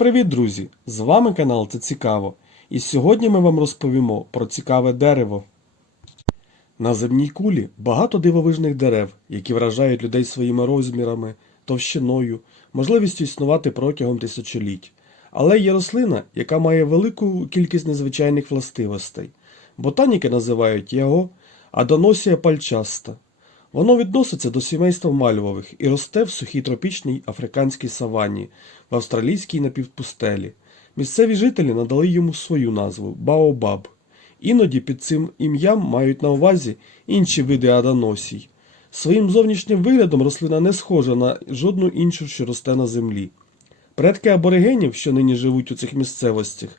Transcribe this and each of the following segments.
Привіт, друзі! З вами канал Це Цікаво. І сьогодні ми вам розповімо про цікаве дерево. На земній кулі багато дивовижних дерев, які вражають людей своїми розмірами, товщиною, можливістю існувати протягом тисячоліть. Але є рослина, яка має велику кількість незвичайних властивостей. Ботаніки називають його адоносія пальчаста. Воно відноситься до сімейства мальвових і росте в сухій тропічній африканській саванні, в австралійській напівпустелі. Місцеві жителі надали йому свою назву Баобаб. Іноді під цим ім'ям мають на увазі інші види адоносій. Своїм зовнішнім виглядом рослина не схожа на жодну іншу, що росте на землі. Предки аборигенів, що нині живуть у цих місцевостях,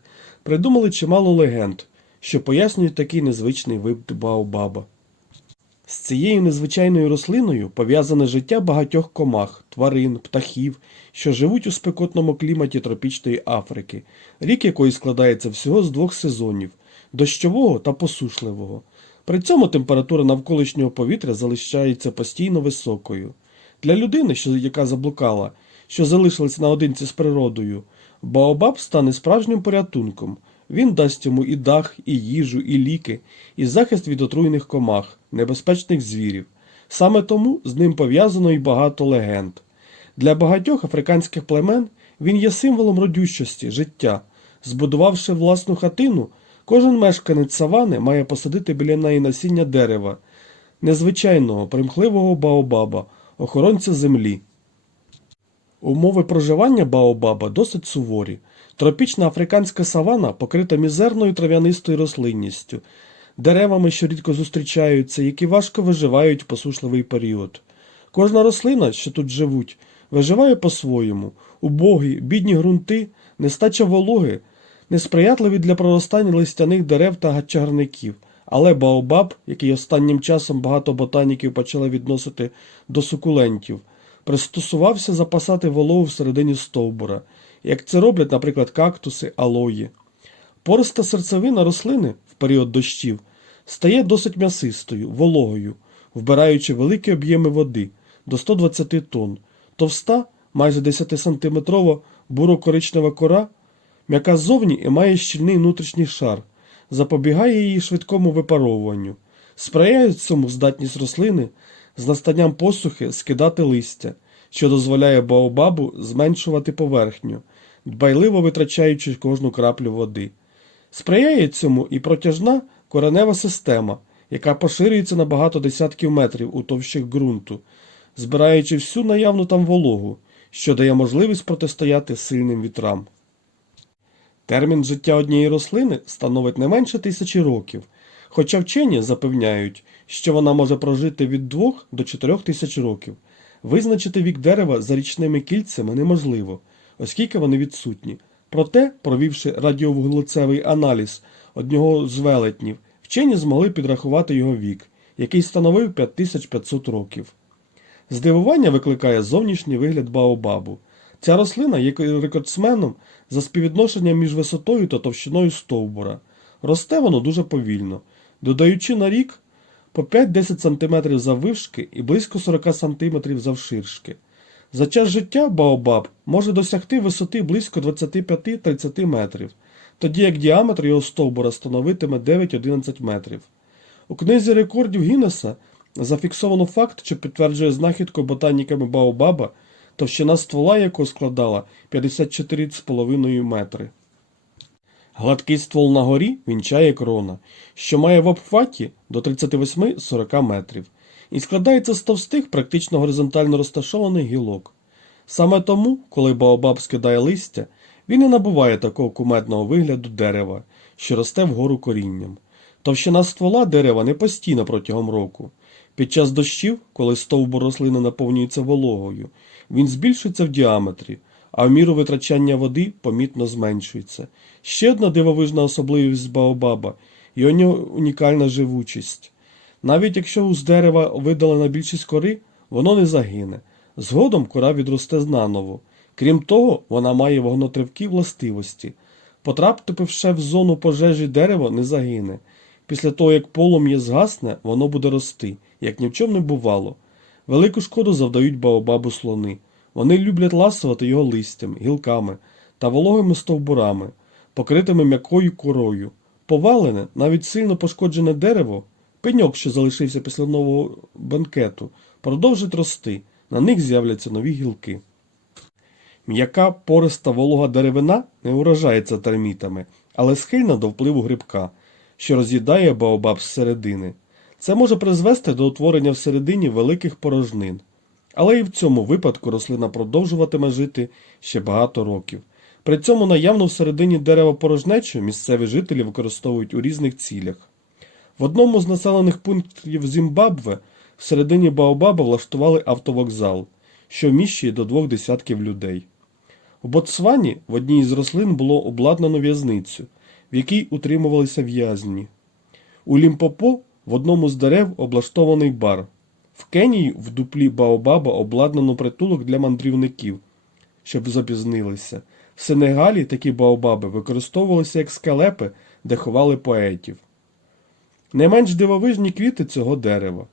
придумали чимало легенд, що пояснюють такий незвичний вид Баобаба. З цією незвичайною рослиною пов'язане життя багатьох комах, тварин, птахів, що живуть у спекотному кліматі тропічної Африки, рік якої складається всього з двох сезонів дощового та посушливого. При цьому температура навколишнього повітря залишається постійно високою. Для людини, що, яка заблукала, що залишилась наодинці з природою, Баобаб стане справжнім порятунком. Він дасть йому і дах, і їжу, і ліки, і захист від отруйних комах, небезпечних звірів. Саме тому з ним пов'язано і багато легенд. Для багатьох африканських племен він є символом родющості, життя. Збудувавши власну хатину, кожен мешканець савани має посадити біля неї насіння дерева, незвичайного, примхливого баобаба, охоронця землі. Умови проживання Баобаба досить суворі. Тропічна африканська савана покрита мізерною трав'янистою рослинністю, деревами, що рідко зустрічаються, які важко виживають в посушливий період. Кожна рослина, що тут живуть, виживає по-своєму. Убогі, бідні ґрунти, нестача вологи, несприятливі для проростання листяних дерев та чагарників. Але Баобаб, який останнім часом багато ботаніків почали відносити до сукулентів, пристосувався запасати вологу всередині стовбура, як це роблять, наприклад, кактуси, алої. Пориста серцевина рослини в період дощів стає досить м'ясистою, вологою, вбираючи великі об'єми води до 120 тонн. Товста, майже 10-сантиметрова буро-коричнева кора, м'яка ззовні і має щільний внутрішній шар, запобігає її швидкому випаровуванню. Сприяє цьому здатність рослини з настанням посухи скидати листя, що дозволяє Баобабу зменшувати поверхню, дбайливо витрачаючи кожну краплю води. Сприяє цьому і протяжна коренева система, яка поширюється на багато десятків метрів у товщих ґрунту, збираючи всю наявну там вологу, що дає можливість протистояти сильним вітрам. Термін життя однієї рослини становить не менше тисячі років, хоча вчені запевняють, що вона може прожити від 2 до 4 тисяч років. Визначити вік дерева за річними кільцями неможливо, оскільки вони відсутні. Проте, провівши радіовуглецевий аналіз одного з велетнів, вчені змогли підрахувати його вік, який становив 5500 років. Здивування викликає зовнішній вигляд Баобабу. Ця рослина є рекордсменом за співвідношенням між висотою та товщиною стовбура. Росте воно дуже повільно, додаючи на рік по 5-10 см заввишки і близько 40 см завширшки. За час життя Баобаб може досягти висоти близько 25-30 метрів, тоді як діаметр його стовбура становитиме 9-11 метрів. У книзі рекордів Гіннеса зафіксовано факт, що підтверджує знахідку ботаніками Баобаба, товщина ствола якого складала 54,5 метри. Гладкий ствол на горі вінчає крона, що має в обхваті до 38-40 метрів, і складається з товстих, практично горизонтально розташованих гілок. Саме тому, коли Баобаб скидає листя, він і набуває такого кумедного вигляду дерева, що росте вгору корінням. Товщина ствола дерева не постійна протягом року. Під час дощів, коли стовбур рослини наповнюється вологою, він збільшується в діаметрі, а в міру витрачання води помітно зменшується. Ще одна дивовижна особливість Баобаба його унікальна живучість. Навіть якщо з дерева видалена більшість кори, воно не загине. Згодом кора відросте наново. Крім того, вона має вогнотривкі властивості. Потрапивши в зону пожежі дерево не загине. Після того, як полум'я згасне, воно буде рости, як ні в чому не бувало. Велику шкоду завдають Баобабу слони. Вони люблять ласувати його листям, гілками та вологими стовбурами, покритими м'якою корою. Повалене, навіть сильно пошкоджене дерево, пеньок, що залишився після нового банкету, продовжить рости, на них з'являться нові гілки. М'яка пориста волога деревина не уражається термітами, але схильна до впливу грибка, що роз'їдає баобаб зсередини. Це може призвести до утворення всередині великих порожнин. Але і в цьому випадку рослина продовжуватиме жити ще багато років. При цьому наявну всередині дерева порожнечу місцеві жителі використовують у різних цілях. В одному з населених пунктів Зімбабве всередині Баобаба влаштували автовокзал, що вміщує до двох десятків людей. У Ботсвані в одній із рослин було обладнано в'язницю, в якій утримувалися в'язні. У Лімпопо в одному з дерев облаштований бар. В Кенії в дуплі Баобаба обладнано притулок для мандрівників, щоб запізнилися. В Сенегалі такі Баобаби використовувалися як скалепи, де ховали поетів. Не менш дивовижні квіти цього дерева.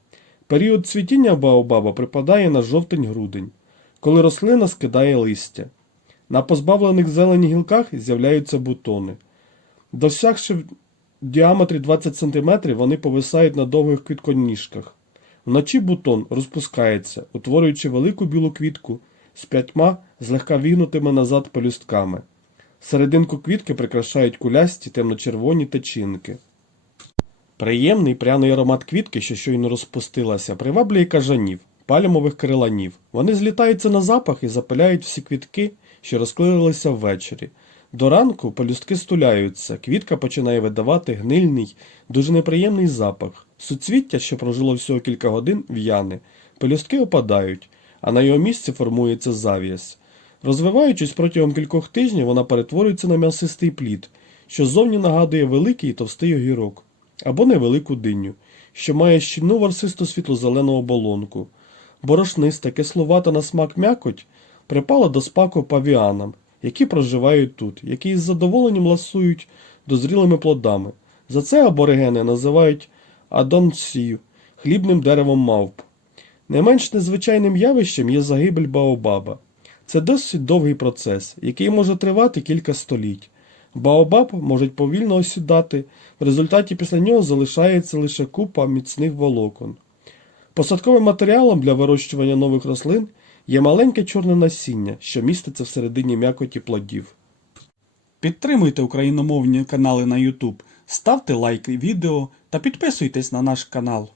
Період цвітіння Баобаба припадає на жовтень-грудень, коли рослина скидає листя. На позбавлених зелені гілках з'являються бутони. Досягши в діаметрі 20 см, вони повисають на довгих квітконіжках. Вночі бутон розпускається, утворюючи велику білу квітку з п'ятьма злегка вігнутими назад пелюстками. Серединку квітки прикрашають кулясті темно-червоні течінки. Приємний пряний аромат квітки, що щойно розпустилася, приваблює кажанів, пальмових криланів. Вони злітаються на запах і запиляють всі квітки, що розклеїлися ввечері. До ранку пелюстки стуляються, квітка починає видавати гнильний, дуже неприємний запах. Суцвіття, що прожило всього кілька годин, в'яне, пелюстки опадають, а на його місці формується зав'яз. Розвиваючись протягом кількох тижнів, вона перетворюється на м'ясистий плід, що зовні нагадує великий і товстий огірок, або невелику диню, що має щільну ворсисту світло-зелену оболонку. Борошниста, кисловата на смак м'якоть припала до спаку павіанам, які проживають тут, які із задоволенням ласують дозрілими плодами. За це аборигени називають адонсію, хлібним деревом мавп. Не менш незвичайним явищем є загибель Баобаба. Це досить довгий процес, який може тривати кілька століть. Баобаб можуть повільно осідати, в результаті після нього залишається лише купа міцних волокон. Посадковим матеріалом для вирощування нових рослин є маленьке чорне насіння, що міститься всередині м'якоті плодів. Підтримуйте україномовні канали на YouTube, ставте лайки відео та підписуйтесь на наш канал.